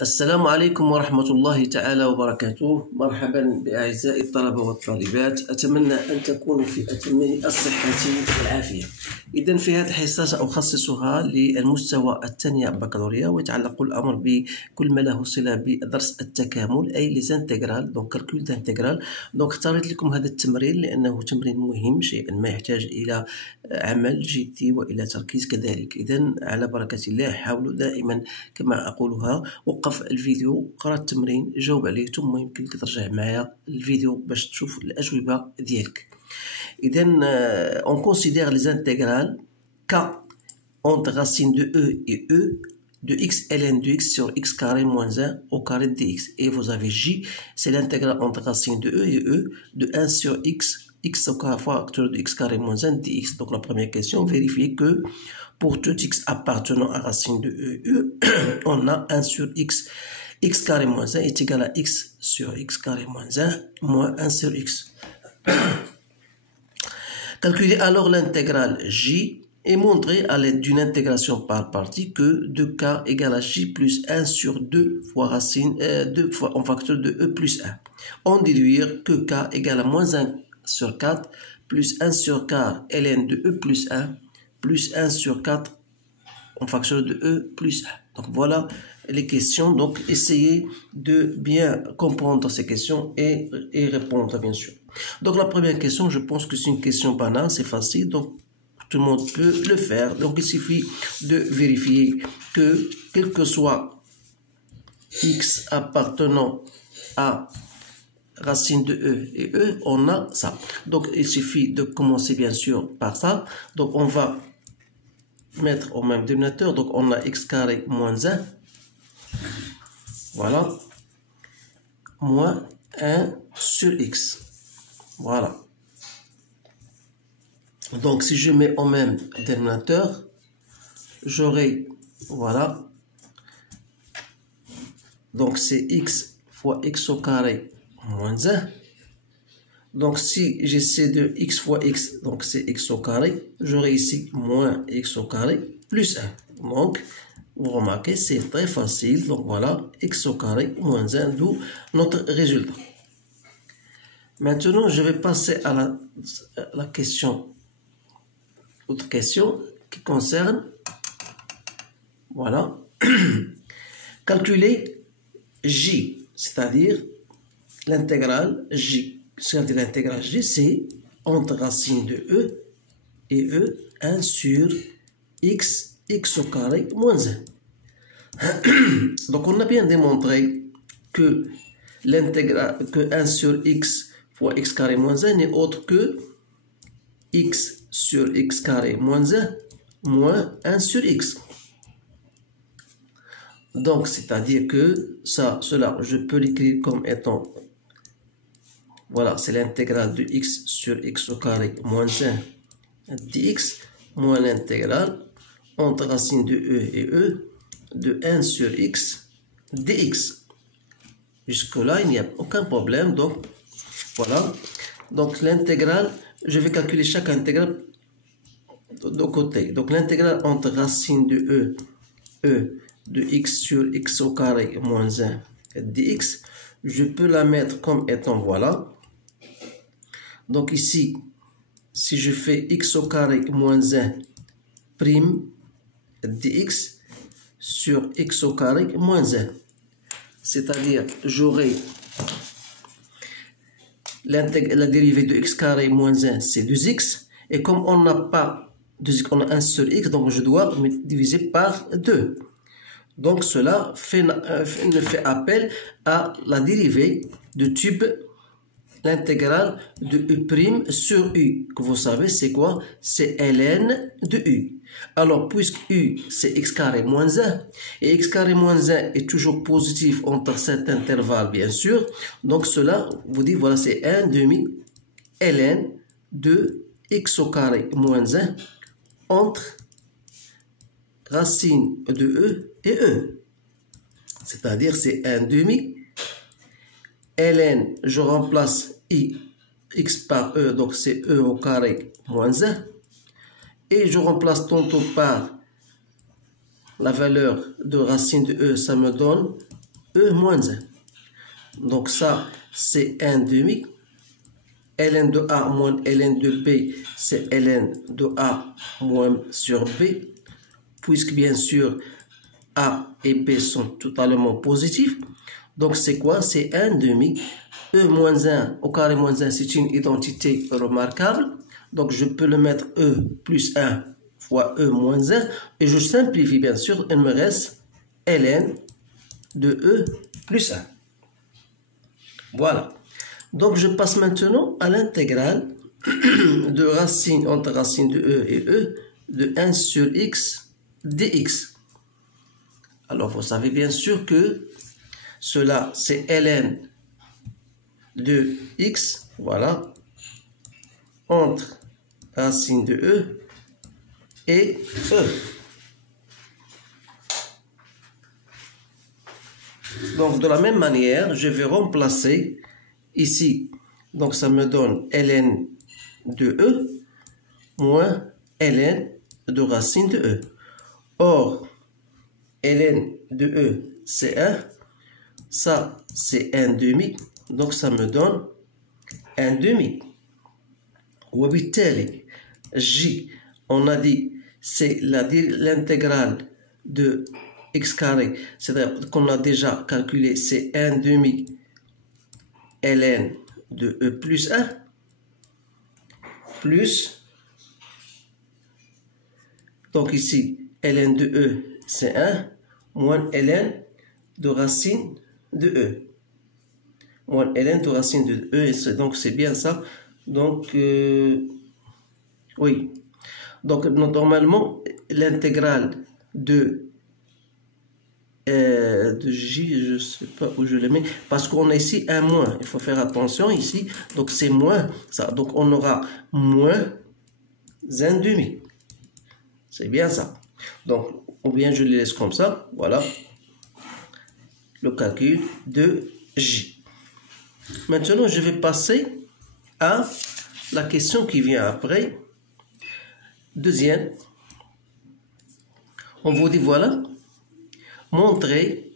السلام عليكم ورحمة الله تعالى وبركاته. مرحبا بأعزائي الطلبة والطالبات، أتمنى أن تكونوا في أتم الصحة والعافية. إذن في هذه الحصة سأخصصها للمستوى الثاني بكالوريا، ويتعلق الأمر بكل ما له صلة بدرس التكامل أي لي زانتيغرال، دونك كالكول دانتيغرال. دونك اختاريت لكم هذا التمرين لأنه تمرين مهم شيئا ما، يحتاج إلى عمل جدي وإلى تركيز كذلك. إذن على بركة الله حاولوا دائما كما أقولها، وقف الفيديو، قرأ التمرين، جاوب عليه، ثم يمكن لك ترجع معايا الفيديو باش تشوف الأجوبة ديالك. إذا on considère les intégrales k entre racine de e et e de x ln de x sur x carré moins 1 au carré de dx. Et vous avez j, c'est l'intégrale entre racine de e et e de 1 sur x au facteur de x carré moins 1 dx. Donc la première question, vérifiez que pour tout x appartenant à racine de e et e, on a 1 sur x carré moins 1 est égal à x sur x carré moins 1 moins 1 sur x. Calculez alors l'intégrale j et montrez à l'aide d'une intégration par partie que 2k égale à j plus 1 sur 2 fois racine 2 fois en facteur de e plus 1. On déduire que k égale à moins 1 sur 4 plus 1 sur quart ln de e plus 1 plus 1 sur 4 en facteur de e plus 1. Donc voilà les questions. Donc essayez de bien comprendre ces questions et répondre bien sûr. Donc la première question, je pense que c'est une question banale, c'est facile, donc tout le monde peut le faire. Donc il suffit de vérifier que quel que soit x appartenant à racine de e et e, on a ça. Donc il suffit de commencer bien sûr par ça. Donc on va mettre au même dénominateur, donc on a x carré moins 1, voilà, moins 1 sur x, voilà. Donc si je mets au même dénominateur, j'aurai, voilà, donc c'est x fois x au carré moins 1. Donc si j'essaie de x fois x, donc c'est x au carré, j'aurai ici moins x au carré plus 1. Donc vous remarquez, c'est très facile. Donc voilà, x au carré moins 1, d'où notre résultat. Maintenant, je vais passer à la question, autre question qui concerne, voilà, calculer j, c'est-à-dire l'intégrale j. C'est-à-dire l'intégrale j, c'est entre racine de e et e 1 sur x au carré moins 1. Donc on a bien démontré que l'intégrale, que 1 sur x fois x carré moins 1 n'est autre que x sur x carré moins 1 moins 1 sur x. Donc c'est-à-dire que cela, je peux l'écrire comme étant, voilà, c'est l'intégrale de x sur x au carré moins 1 dx moins l'intégrale entre racine de e et e de 1 sur x dx. Jusque-là, il n'y a aucun problème. Donc, voilà. Donc, l'intégrale, je vais calculer chaque intégrale de côté. Donc, l'intégrale entre racine de e de x sur x au carré moins 1 dx, je peux la mettre comme étant, voilà. Donc, ici, si je fais x au carré moins 1 prime dx sur x au carré moins 1. C'est-à-dire, j'aurai la dérivée de x carré moins 1, c'est 2x. Et comme on n'a pas 2x, on a 1 sur x, donc je dois me diviser par 2. Donc cela fait appel à la dérivée de type l'intégrale de u' sur u, que vous savez c'est quoi? C'est ln de u. Alors puisque u c'est x carré moins 1, et x carré moins 1 est toujours positif entre cet intervalle bien sûr, donc cela vous dit, voilà, c'est 1 demi ln de x au carré moins 1 entre racine de e et e. C'est-à-dire c'est 1 demi ln, je remplace x par e, donc c'est e au carré moins 1, et je remplace tantôt par la valeur de racine de e, ça me donne E moins 1. Donc ça, c'est 1 demi. Ln de A moins Ln de B, c'est Ln de A moins sur B, puisque bien sûr, A et B sont totalement positifs. Donc c'est quoi? C'est 1 demi. E moins 1 au carré moins 1, c'est une identité remarquable. Donc je peux le mettre E plus 1 fois E moins 1. Et je simplifie bien sûr, il me reste Ln de E plus 1. Voilà. Donc je passe maintenant à l'intégrale de racine entre racine de E et E de 1 sur x dx. Alors vous savez bien sûr que cela c'est ln de x, voilà, entre racine de E et E. Donc de la même manière, je vais remplacer ici, donc ça me donne ln de E moins ln de racine de E. Or, ln de E, c'est 1. Ça, c'est 1 demi. Donc, ça me donne 1 demi. وبالتالي, J, on a dit, c'est l'intégrale de x carré. C'est-à-dire qu'on a déjà calculé, c'est 1 demi ln de E plus 1 plus, donc ici, ln de E, c'est 1, moins ln de racine de E. Moins ln de racine de E, et donc c'est bien ça. Donc, oui. Donc, normalement, l'intégrale de J, je ne sais pas où je le mets, parce qu'on a ici un moins, il faut faire attention ici, donc c'est moins ça, donc on aura moins 1 demi, c'est bien ça, donc ou bien je le laisse comme ça, voilà, le calcul de J. Maintenant je vais passer à la question qui vient après, deuxième, on vous dit voilà, montrer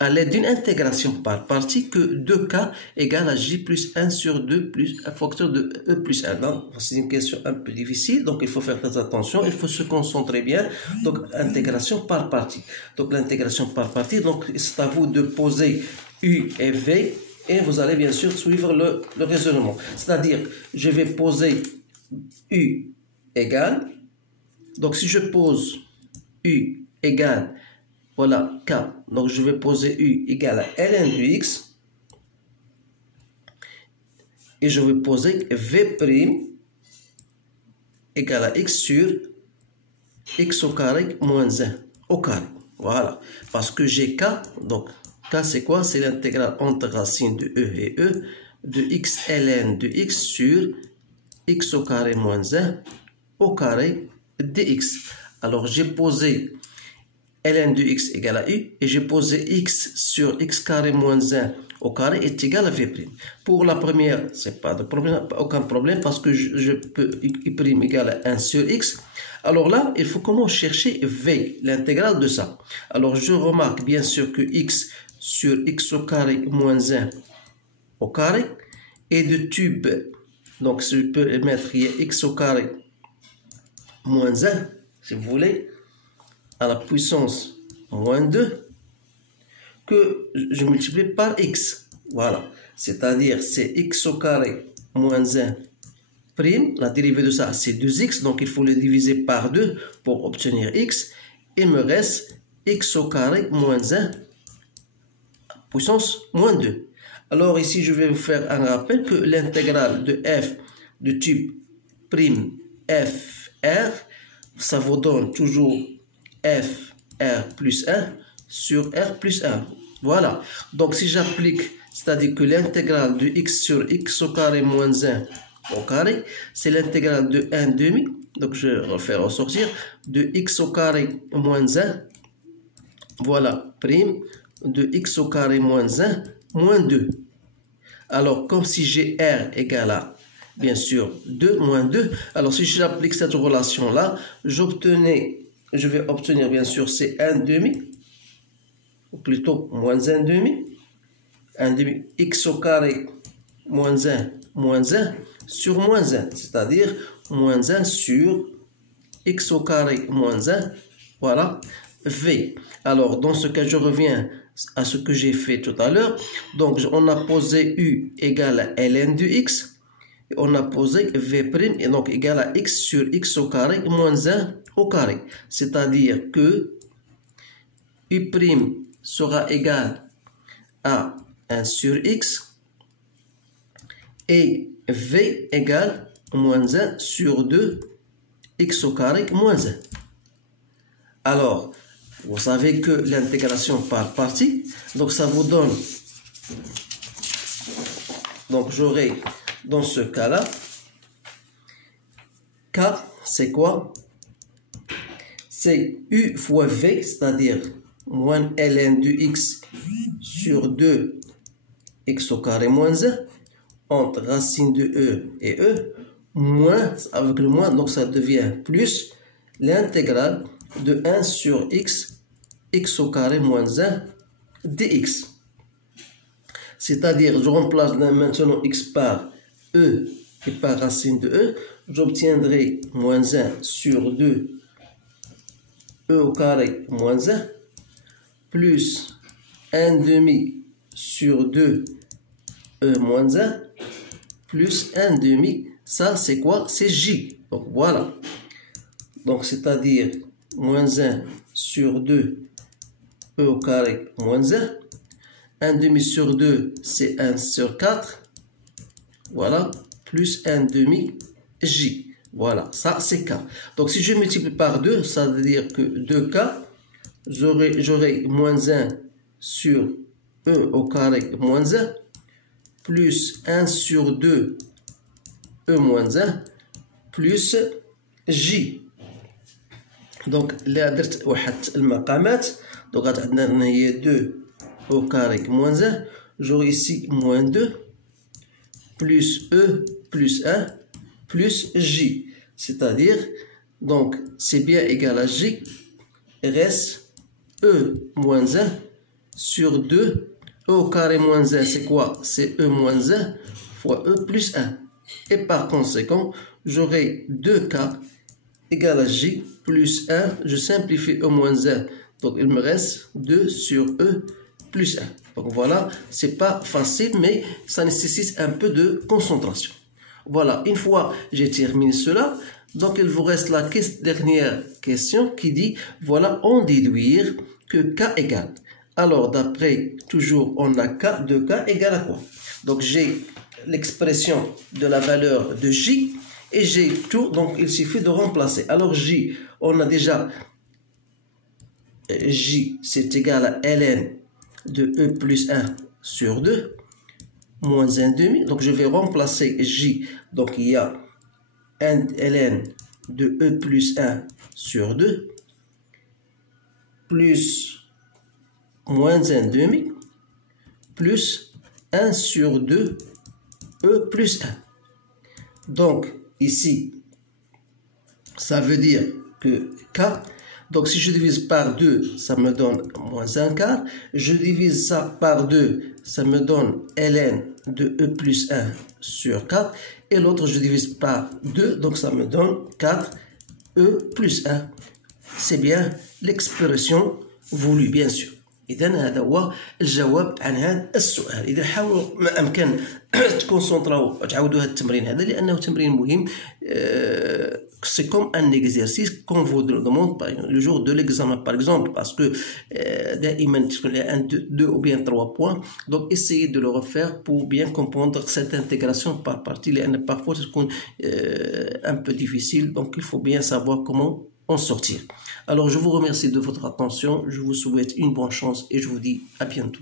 à l'aide d'une intégration par partie que 2K égale à J plus 1 sur 2 plus un facteur de E plus 1. Donc, c'est une question un peu difficile, donc il faut faire très attention, il faut se concentrer bien. Donc, intégration par partie. Donc, l'intégration par partie, donc c'est à vous de poser U et V et vous allez bien sûr suivre le raisonnement. C'est-à-dire, je vais poser U égale, donc si je pose U égale, voilà, K, donc je vais poser U égale à ln de x, et je vais poser V' égale à x sur x au carré moins 1 au carré, voilà, parce que j'ai K, donc K c'est quoi? C'est l'intégrale entre racine de E et E de x ln de x sur x au carré moins 1 au carré dx. Alors, j'ai posé ln de x égale à u et j'ai posé x sur x carré moins 1 au carré est égal à v'. Pour la première, c'est pas de problème, aucun problème parce que je peux u' égale à 1 sur x. Alors là, il faut comment chercher v, l'intégrale de ça. Alors, je remarque bien sûr que x sur x au carré moins 1 au carré est de tube. Donc, je peux mettre x au carré moins 1, si vous voulez, à la puissance moins 2, que je multiplie par x. Voilà. C'est-à-dire, c'est x au carré moins 1 prime. La dérivée de ça, c'est 2x. Donc, il faut le diviser par 2 pour obtenir x. Il me reste x au carré moins 1 puissance moins 2. Alors, ici, je vais vous faire un rappel que l'intégrale de f de type prime fr, ça vous donne toujours f r plus 1 sur r plus 1. Voilà. Donc, si j'applique, c'est-à-dire que l'intégrale de x sur x au carré moins 1 au carré, c'est l'intégrale de 1 demi. Donc, je vais faire ressortir de x au carré moins 1. Voilà, prime de x au carré moins 1 moins 2. Alors, comme si j'ai r égale à, bien sûr, 2 moins 2, alors si j'applique cette relation-là, je vais obtenir, bien sûr, c'est 1 demi ou plutôt moins 1 demi, x au carré moins 1 sur moins 1, c'est-à-dire moins 1 sur x au carré moins 1, voilà, v. Alors, dans ce cas, je reviens à ce que j'ai fait tout à l'heure. Donc, on a posé u égale à ln de x, et on a posé v' et donc égal à x sur x au carré moins 1 au carré. C'est-à-dire que u' sera égal à 1 sur x et v égale moins 1 sur 2 x au carré moins 1. Alors, vous savez que l'intégration par partie, donc ça vous donne, donc j'aurai dans ce cas-là, k, c'est quoi? C'est u fois v, c'est-à-dire moins ln de x sur 2 x au carré moins 1, entre racine de e et e, moins, avec le moins, donc ça devient plus l'intégrale de 1 sur x au carré moins 1 dx. C'est-à-dire, je remplace maintenant x par e et par racine de e, j'obtiendrai moins 1 sur 2 e au carré moins 1 plus 1 demi sur 2 e moins 1 plus 1 demi, ça c'est quoi? C'est j. Donc voilà. Donc c'est-à-dire moins 1 sur 2 e au carré moins 1. 1 demi sur 2, c'est 1 sur 4. Voilà. Plus 1 demi j. Voilà. Ça, c'est k. Donc si je multiplie par 2, ça veut dire que 2k, j'aurai moins 1 sur e au carré moins 1 plus 1 sur 2 e moins 1 plus j. Donc là درت واحد المقامات. Donc عندنا هي 2 au carré moins 1. J'aurai ici moins 2 plus e plus 1 plus j. C'est-à-dire, donc c'est bien égal à j. Il reste e moins 1 sur 2. E au carré moins 1, c'est quoi? C'est e moins 1 fois e plus 1. Et par conséquent, j'aurai 2k égale à j plus 1. Je simplifie e moins 1. Donc il me reste 2 sur e plus 1. Donc voilà, c'est pas facile, mais ça nécessite un peu de concentration. Voilà, une fois j'ai terminé cela, donc il vous reste la dernière question qui dit, voilà, en déduire que k égale. Alors d'après, toujours, on a k, 2k égale à quoi? Donc j'ai l'expression de la valeur de j, et j'ai tout, donc il suffit de remplacer. Alors j, on a déjà, j c'est égal à ln de e plus 1 sur 2, moins 1 demi. Donc je vais remplacer j. Donc il y a 1 ln de e plus 1 sur 2, plus moins 1 demi, plus 1 sur 2, e plus 1. Donc ici, ça veut dire que k, donc si je divise par 2, ça me donne moins 1 quart. Je divise ça par 2, ça me donne ln de e plus 1 sur 4. Et l'autre, je divise par 2, donc ça me donne 4 e plus 1. C'est bien l'expression voulue, bien sûr. إذا هذا هو الجواب عن هذا السؤال. إذا حاولوا ما أمكن تكونسونطراو تعاودوا هذا التمرين هذا لأنه تمرين مهم. C'est comme un exercice qu'on vous demande le jour de l'examen par exemple, parce que دائما تكون 2 ou bien 3 points. Donc essayez de le refaire pour bien comprendre cette intégration par partie لأن parfois تكون un peu difficile. Donc il faut bien savoir comment en sortir. Alors je vous remercie de votre attention, je vous souhaite une bonne chance et je vous dis à bientôt.